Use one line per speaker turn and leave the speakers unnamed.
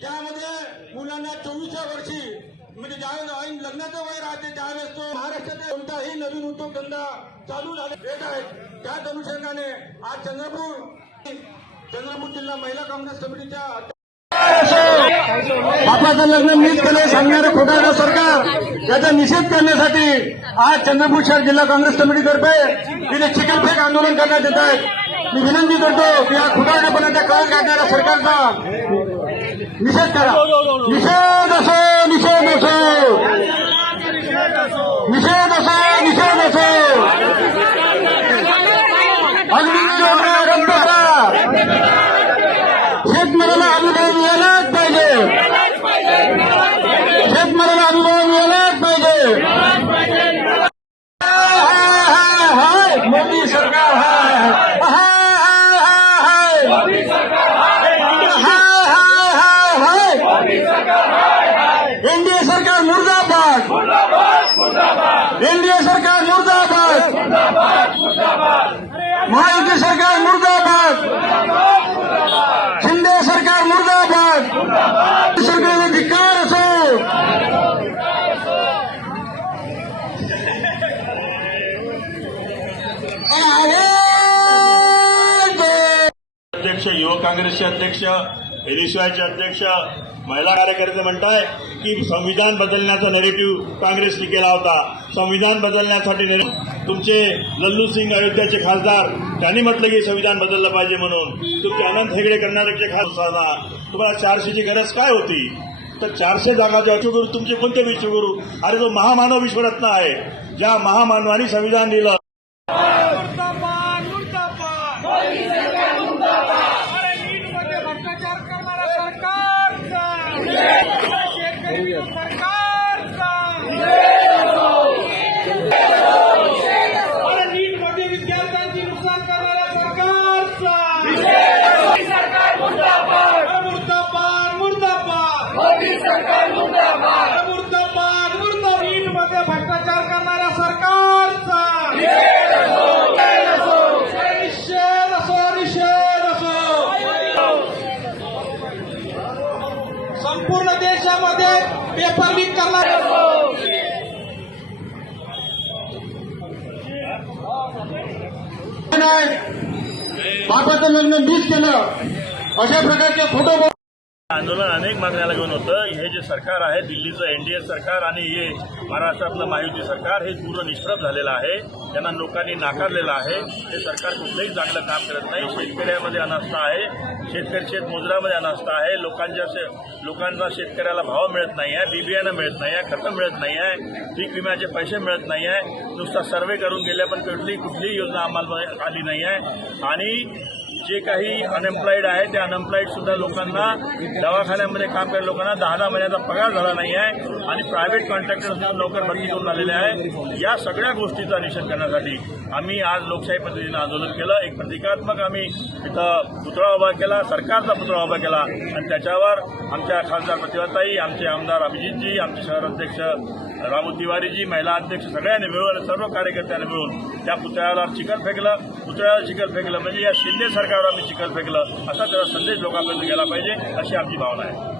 त्यामध्ये मुलांना चोवीसच्या वर्षी म्हणजे ज्यावेळेस ऐन लग्नाचं वय राहते त्यावेळेस तो महाराष्ट्राचा कोणताही नवीन उद्योगधंदा चालू झाले येत आहेत. त्याच अनुषंगाने आज चंद्रपूर चंद्रपूर जिल्हा महिला काँग्रेस समितीच्या बापाचं लग्न मीच केलं सांगणारं खोटारडं सरकार. याचा निषेध करण्यासाठी आज चंद्रपूर शहर जिल्हा काँग्रेस कमिटीतर्फे तिथे चिकलफेक आंदोलन करण्यात येत आहे. मी विनंती करतो की या खोटारडेपणाचा कळ काढणाऱ्या सरकारचा निषेध करा. निषेध असो निषेध असो. निषेध असो निषेध असो. जोरदार रद्द करा शेतमालाला अनुभव मिळालाच पाहिजे. शेतमालाला अनुभव मिळालाच पाहिजे. हाय, हाय, मोदी सरकार हाय. हाय, हाय, हाय, हाय. हाय, हाय, हाय. एनडीए सरकार मुर्दाबाद. एनडीए सरकार मुर्दाबाद. महायुती सरकार मुर्दाबाद. शिंदे सरकार मुर्दाबाद. सरकारने धिक्कार असो.
अध्यक्ष युवक काँग्रेसचे अध्यक्ष एनएसयूआयचे अध्यक्ष महिला कार्यकर्ते म्हणताय की संविधान बदलण्याचा नेरेटिव्ह काँग्रेसने केला होता. संविधान बदलण्यासाठी तुमचे लल्लू सिंग अयोध्याचे खासदार त्यांनी म्हटलं की संविधान बदललं पाहिजे म्हणून. तुमचे अनंत हेगडे कर्नाटकचे खासदार तुम्हाला चारशेची गरज काय होती? तर चारशे जागाचे विश्वगुरू तुमचे कोणते विश्वगुरू अरे तो महामानव विश्वरत्न आहे. ज्या महामानवाने संविधान दिलं
मुर्दाबाद मुर्दाबाद अरे नीटमध्ये भ्रष्टाचार करणारा सरकारचा शेतकरी विरोधी सरकारचा अरे नीटमध्ये विद्यार्थ्यांची नुकसान करणाऱ्या सरकारचा अरे मुर्दाबाद मुर्दाबाद अरे मुर्दाबाद मुर्दाबाद नीटमध्ये भ्रष्टाचार करणाऱ्या सरकारचा निषेध असो निषेध असो संपूर्ण देशामध्ये पेपर लीक करणार.
बापाचं लग्न मिस केलं. अशा प्रकारचे फोटो
आंदोलन अनेक मागण्याला घेऊन होतं. हे जे सरकार आहे दिल्लीचं एनडीए सरकार आणि हे महाराष्ट्रातलं महायुती सरकार हे पूर्ण निष्प्रभ झालेलं आहे. त्यांना लोकांनी नाकारलेलं आहे. हे सरकार कुठलंही चांगलं काम करत नाही. शेतकऱ्यामध्ये अनास्था आहे. शेतकरी शेतमजुरामध्ये अनास्था आहे. लोकांच्या शे- लोकांचा शेतकऱ्याला भाव मिळत नाही आहे बी बियाणं मिळत नाही आहे खतं मिळत नाही आहे पीक विम्याचे पैसे मिळत नाही आहे. नुसता सर्वे करून गेल्या पण कुठलीही कुठलीही योजना अंमलमध्ये आली नाही आहे. आणि जे काही अनएम्प्लॉईड आहे त्या अनएम्प्लॉईड सुद्धा लोकांना दवाखान्यामध्ये काम करणाऱ्या लोकांना दहा दहा महिन्याचा पगार झाला नाही आहे आणि प्रायव्हेट कॉन्ट्रॅक्टर सुद्धा लवकर भरती करून आलेले आहे. या सगळ्या गोष्टीचा निषेध करण्यासाठी आम्ही आज लोकशाही पद्धतीनं आंदोलन केलं. एक प्रतिकात्मक आम्ही इथं पुतळा उभा केला सरकारचा पुतळा उभा केला आणि त्याच्यावर आमच्या खासदार प्रतिभाताई आमचे आमदार अभिजितजी आमचे शहराध्यक्ष रामू तिवारीजी महिला अध्यक्ष सगळ्यांनी मिळून सर्व कार्यकर्त्यांनी मिळून त्या पुतळ्याला चिखल फेकलं. पुतळ्याला चिखल फेकलं म्हणजे या शिंदे सरकारवर आम्ही चिखल फेकलं असा त्याचा संदेश लोकांपर्यंत गेला पाहिजे अशी आमची भावना आहे.